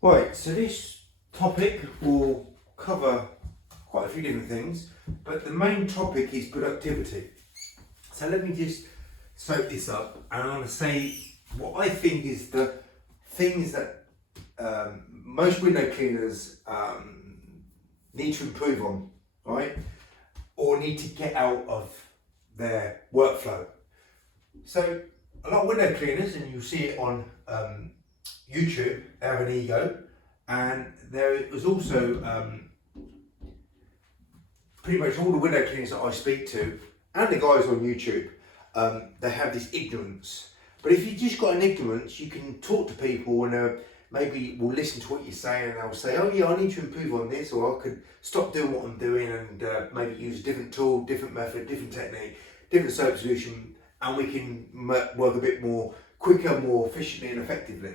Right, so this topic will cover quite a few different things, but the main topic is productivity. So let me just soak this up, and I'm going to say what I think is the things that most window cleaners need to improve on, right? Or need to get out of their workflow. So a lot of window cleaners, and you'll see it on YouTube, they have an ego, and there is also pretty much all the window cleaners that I speak to, and the guys on YouTube, they have this ignorance. But if you've just got an ignorance, you can talk to people and maybe will listen to what you say, and they'll say, oh yeah, I need to improve on this, or I could stop doing what I'm doing and maybe use a different tool, different method, different technique, different soap solution, and we can work a bit more quicker, more efficiently and effectively.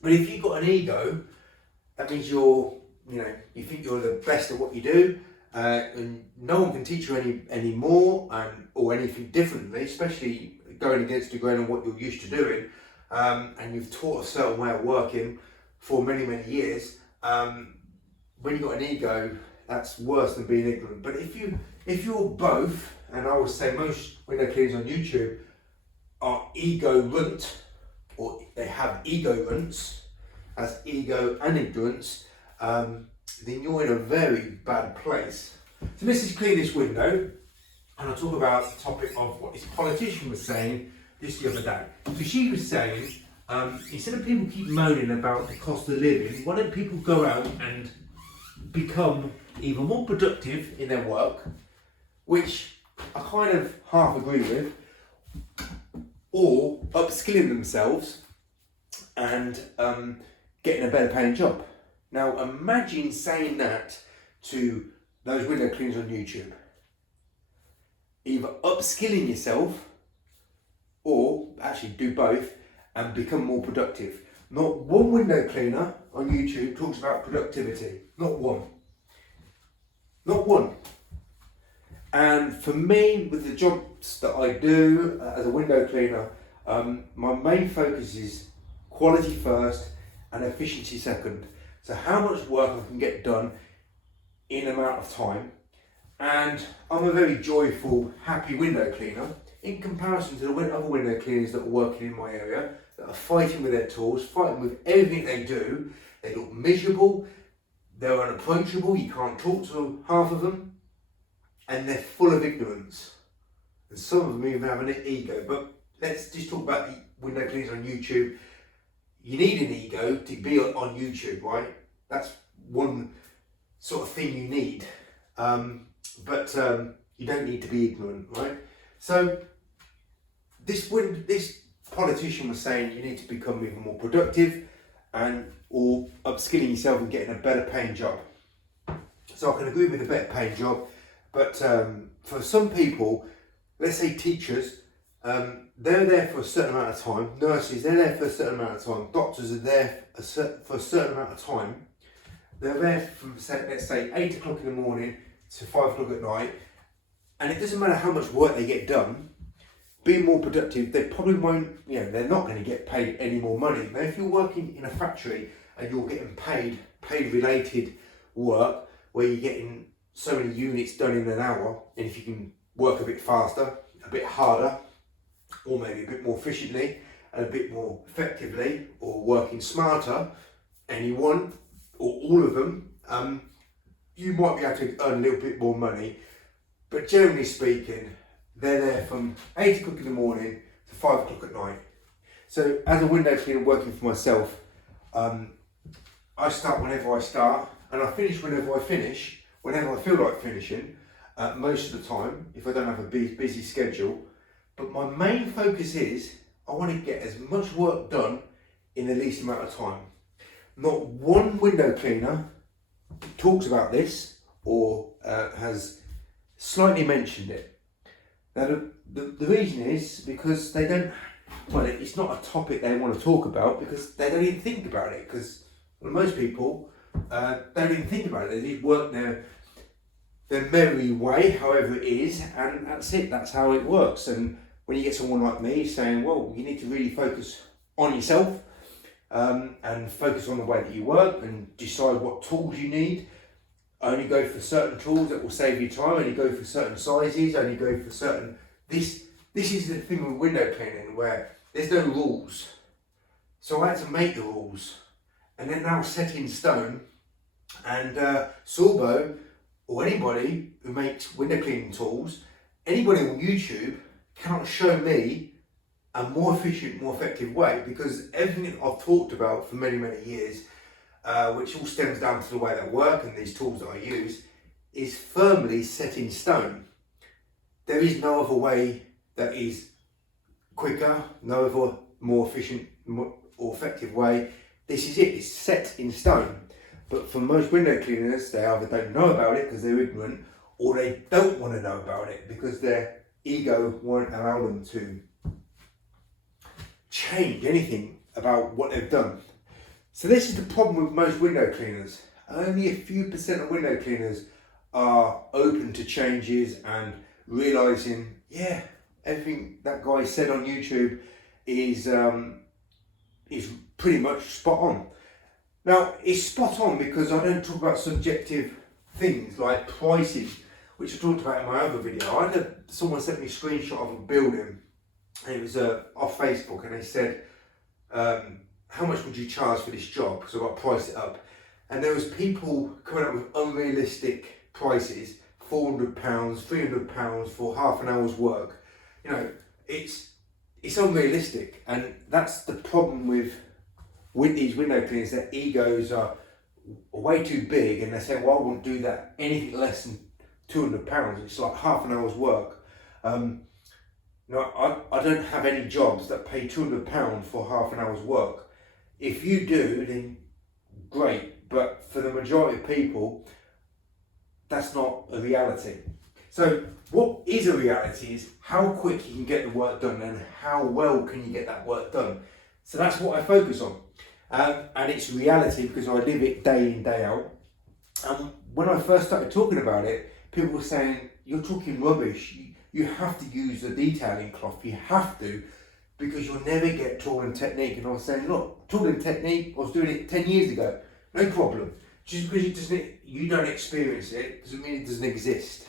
But if you've got an ego, that means you think you're the best at what you do, and no one can teach you any more or anything differently, especially going against the grain of what you're used to doing, and you've taught a certain way of working for many, many years. When you've got an ego, that's worse than being ignorant. But if you're both, and I would say most window cleaners on YouTube are egorant, or they have egorance, as ego and ignorance, then you're in a very bad place. So let's just clean this window, and I'll talk about the topic of what this politician was saying just the other day. So she was saying, instead of people keep moaning about the cost of living, why don't people go out and become even more productive in their work, which I kind of half agree with, or upskilling themselves and getting a better paying job. Now imagine saying that to those window cleaners on YouTube. Either upskilling yourself or actually do both and become more productive. Not one window cleaner on YouTube talks about productivity. Not one. Not one. And for me, with the jobs that I do as a window cleaner, my main focus is quality first and efficiency second. So how much work I can get done in an amount of time. And I'm a very joyful, happy window cleaner in comparison to the other window cleaners that are working in my area, that are fighting with their tools, fighting with everything they do. They look miserable, they're unapproachable, you can't talk to half of them, and they're full of ignorance. And some of them even have an ego. But let's just talk about the window cleaners on YouTube. You need an ego to be on YouTube, right? That's one sort of thing you need. But you don't need to be ignorant, right? So this politician was saying you need to become even more productive or upskilling yourself and getting a better paying job. So I can agree with a better paying job, but for some people, let's say teachers, they're there for a certain amount of time. Nurses, they're there for a certain amount of time. Doctors are there for a certain amount of time. They're there from, let's say, 8 o'clock in the morning to 5 o'clock at night. And it doesn't matter how much work they get done, being more productive, they probably won't, they're not going to get paid any more money. Now, if you're working in a factory and you're getting paid related work, where you're getting so many units done in an hour, and if you can work a bit faster, a bit harder, or maybe a bit more efficiently and a bit more effectively, or working smarter, and you want, or all of them, you might be able to earn a little bit more money. But generally speaking, they're there from 8 o'clock in the morning to 5 o'clock at night. So as a window cleaner working for myself, I start whenever I start, and I finish whenever I finish, whenever I feel like finishing, most of the time, if I don't have a busy schedule. But my main focus is, I want to get as much work done in the least amount of time. Not one window cleaner talks about this or has slightly mentioned it. Now the reason is because they don't, it's not a topic they want to talk about because they don't even think about it, because most people don't even think about it. They just work their merry way, however it is, and that's it, that's how it works. And when you get someone like me saying, well, you need to really focus on yourself, and focus on the way that you work and decide what tools you need. Only go for certain tools that will save you time, only go for certain sizes, only go for certain... This is the thing with window cleaning where there's no rules. So I had to make the rules and they're now set in stone, and Sorbo or anybody who makes window cleaning tools, anybody on YouTube cannot show me a more efficient, more effective way, because everything that I've talked about for many, many years, which all stems down to the way that I work and these tools that I use, is firmly set in stone. There is no other way that is quicker, no other more efficient or effective way. This is it, it's set in stone. But for most window cleaners, they either don't know about it because they're ignorant, or they don't want to know about it because their ego won't allow them to change anything about what they've done. So this is the problem with most window cleaners. Only a few percent of window cleaners are open to changes and realising, yeah, everything that guy said on YouTube is pretty much spot on. Now, it's spot on because I don't talk about subjective things like pricing, which I talked about in my other video. I had someone sent me a screenshot of a building, and it was off Facebook, and they said, how much would you charge for this job? Because I've got to price it up. And there was people coming up with unrealistic prices, £400, £300 for half an hour's work. You know, it's unrealistic, and that's the problem with these window cleaners. Their egos are way too big, and they say, well, I won't do that anything less than £200. It's like half an hour's work. No, I don't have any jobs that pay £200 for half an hour's work. If you do, then great, but for the majority of people, that's not a reality. So what is a reality is how quick you can get the work done and how well can you get that work done. So that's what I focus on. And it's reality because I live it day in, day out. And when I first started talking about it, people were saying, you're talking rubbish. You have to use the detailing cloth. You have to, because you'll never get tool and technique. And I was saying, look, tool and technique, I was doing it 10 years ago. No problem. Just because you don't experience it doesn't mean it doesn't exist.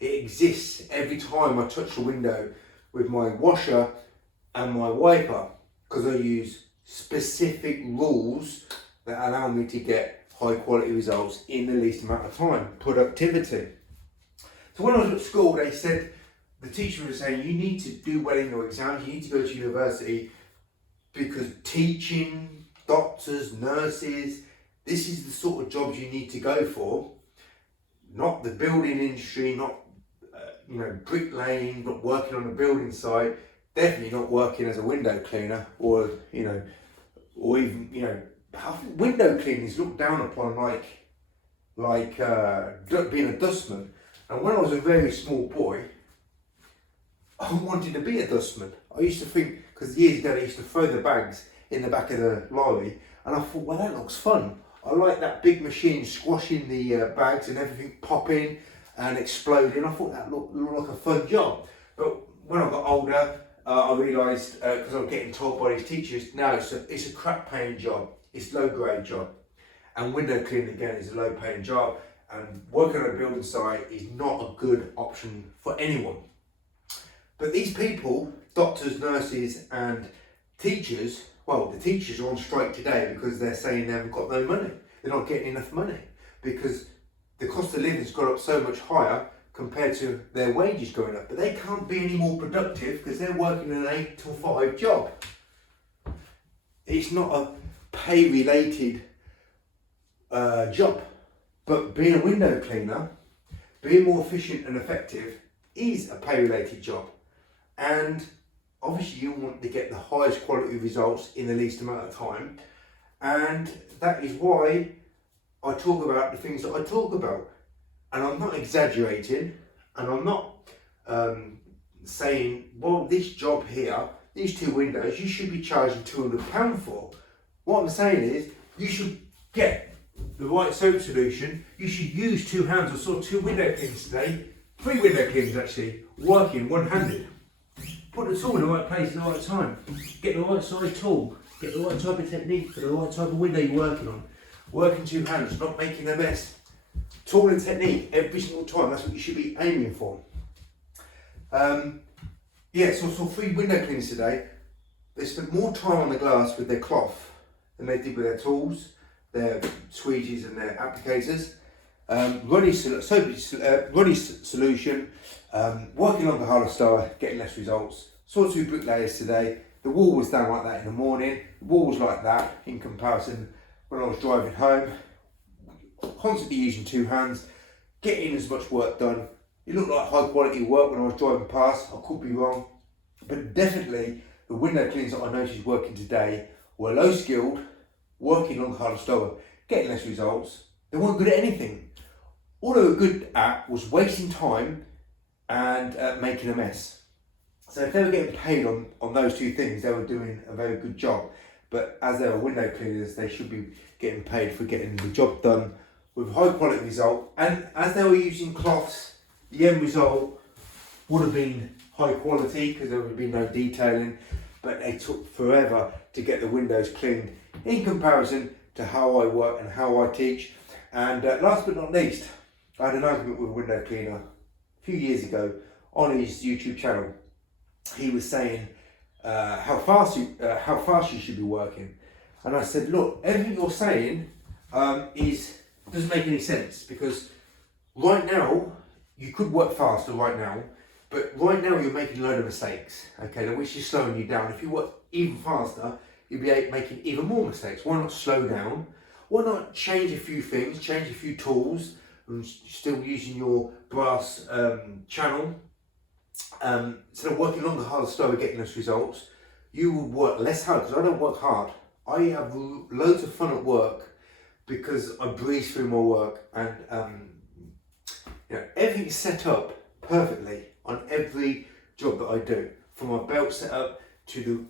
It exists every time I touch the window with my washer and my wiper, because I use specific rules that allow me to get high quality results in the least amount of time. Productivity. So when I was at school, they said, the teacher was saying, you need to do well in your exams, you need to go to university, because teaching, doctors, nurses, this is the sort of jobs you need to go for. Not the building industry, not bricklaying, not working on a building site, definitely not working as a window cleaner, or or even I think window cleaning is looked down upon like being a dustman. And when I was a very small boy, I wanted to be a dustman. I used to think, because years ago they used to throw the bags in the back of the lorry, and I thought, well, that looks fun. I like that big machine squashing the bags and everything popping and exploding. I thought that looked like a fun job. But when I got older, I realised, because I was getting told by these teachers, no, it's a crap paying job. It's low grade job. And window cleaning again is a low paying job. And working on a building site is not a good option for anyone. But these people, doctors, nurses and teachers, well, the teachers are on strike today because they're saying they haven't got no money. They're not getting enough money because the cost of living's gone up so much higher compared to their wages going up. But they can't be any more productive because they're working an 8 to 5 job. It's not a pay-related job. But being a window cleaner, being more efficient and effective is a pay-related job. And obviously you want to get the highest quality results in the least amount of time. And that is why I talk about the things that I talk about. And I'm not exaggerating, and I'm not saying, well, this job here, these 2 windows, you should be charging £200 for. What I'm saying is, you should get the right soap solution. You should use 2 hands. I saw 2 window cleaners today, 3 window cleaners actually, working one-handed. Put the tool in the right place at the right time. Get the right size tool. Get the right type of technique for the right type of window you're working on. Working two hands, not making a mess. Tool and technique every single time, that's what you should be aiming for. Yeah, so I saw 3 window cleaners today. They spent more time on the glass with their cloth than they did with their tools, their squeegees and their applicators. Ronnie's solution, working on the harder style, getting less results. Saw 2 bricklayers today. The wall was down like that in the morning. The wall was like that in comparison when I was driving home. Constantly using 2 hands, getting as much work done. It looked like high quality work when I was driving past. I could be wrong, but definitely the window cleaners that I noticed working today were low skilled, working on the harder style, getting less results. They weren't good at anything. All they were good at was wasting time and making a mess. So if they were getting paid on those 2 things, they were doing a very good job. But as they were window cleaners, they should be getting paid for getting the job done with high quality result. And as they were using cloths, the end result would have been high quality because there would have been no detailing, but they took forever to get the windows cleaned in comparison to how I work and how I teach. And last but not least, I had an argument with a window cleaner a few years ago on his YouTube channel. He was saying how fast you should be working, and I said, look, everything you're saying doesn't make any sense, because right now you could work faster right now, but right now you're making a load of mistakes, okay, which is slowing you down. If you work even faster, you'll be making even more mistakes. Why not slow down? Why not change a few things, change a few tools, and still using your brass channel? Instead of working longer, harder, slower, getting those results, you will work less hard, because I don't work hard. I have loads of fun at work because I breeze through my work, and everything's set up perfectly on every job that I do, from my belt setup to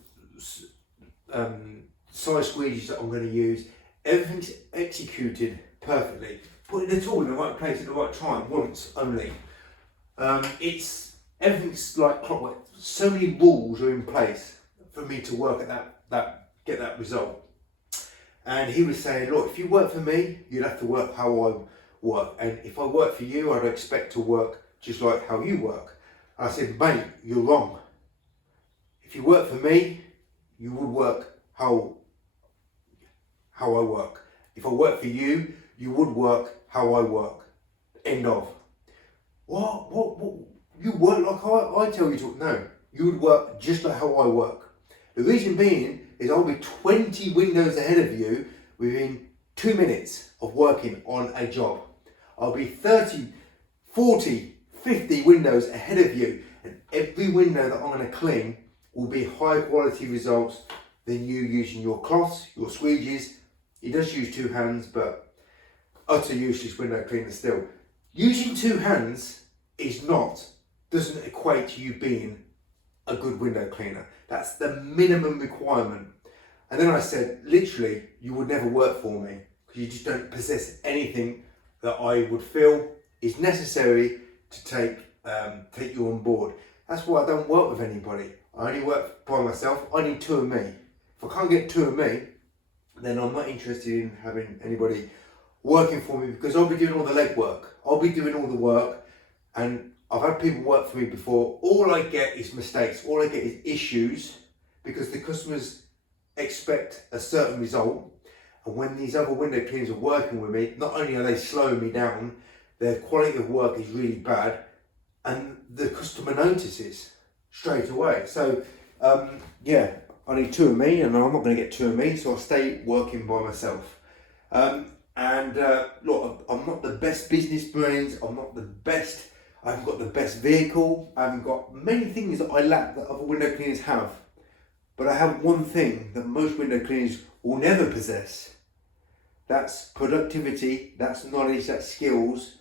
the size squeegees that I'm going to use. Everything's executed perfectly. Putting the tool in the right place at the right time once only. Everything's like clockwork. So many rules are in place for me to work at get that result. And he was saying, look, if you work for me, you'd have to work how I work. And if I work for you, I'd expect to work just like how you work. I said, mate, you're wrong. If you work for me, you would work how I work. If I work for you, you would work how I work. End of. What? You work like I tell you to? No, you would work just like how I work. The reason being is I'll be 20 windows ahead of you within 2 minutes of working on a job. I'll be 30, 40, 50 windows ahead of you, and every window that I'm going to clean will be high quality results than you using your cloths, your squeegees. He does use 2 hands, but utter useless window cleaner still. Using 2 hands doesn't equate to you being a good window cleaner. That's the minimum requirement. And then I said, literally, you would never work for me because you just don't possess anything that I would feel is necessary to take you on board. That's why I don't work with anybody. I only work by myself. I need 2 of me. If I can't get 2 of me, then I'm not interested in having anybody working for me, because I'll be doing all the legwork. I'll be doing all the work, and I've had people work for me before. All I get is mistakes. All I get is issues, because the customers expect a certain result. And when these other window cleaners are working with me, not only are they slowing me down, their quality of work is really bad, and the customer notices straight away. So yeah, I need 2 of me, and I'm not going to get 2 of me, so I'll stay working by myself. Look, I'm not the best business brains, I'm not the best, I haven't got the best vehicle, I haven't got many things that I lack that other window cleaners have. But I have one thing that most window cleaners will never possess. That's productivity, that's knowledge, that's skills,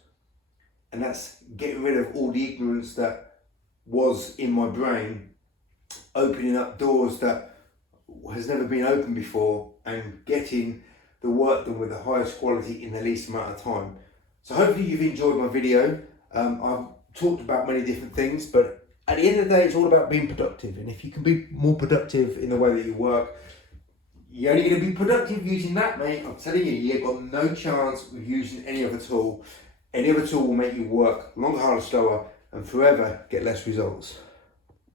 and that's getting rid of all the ignorance that was in my brain, opening up doors that has never been opened before, and getting the work done with the highest quality in the least amount of time. So hopefully you've enjoyed my video. I've talked about many different things, but at the end of the day, it's all about being productive. And if you can be more productive in the way that you work, You're only going to be productive using that, mate. I'm telling you, you've got no chance with using any other tool. Any other tool will make you work longer, harder, slower, and forever get less results.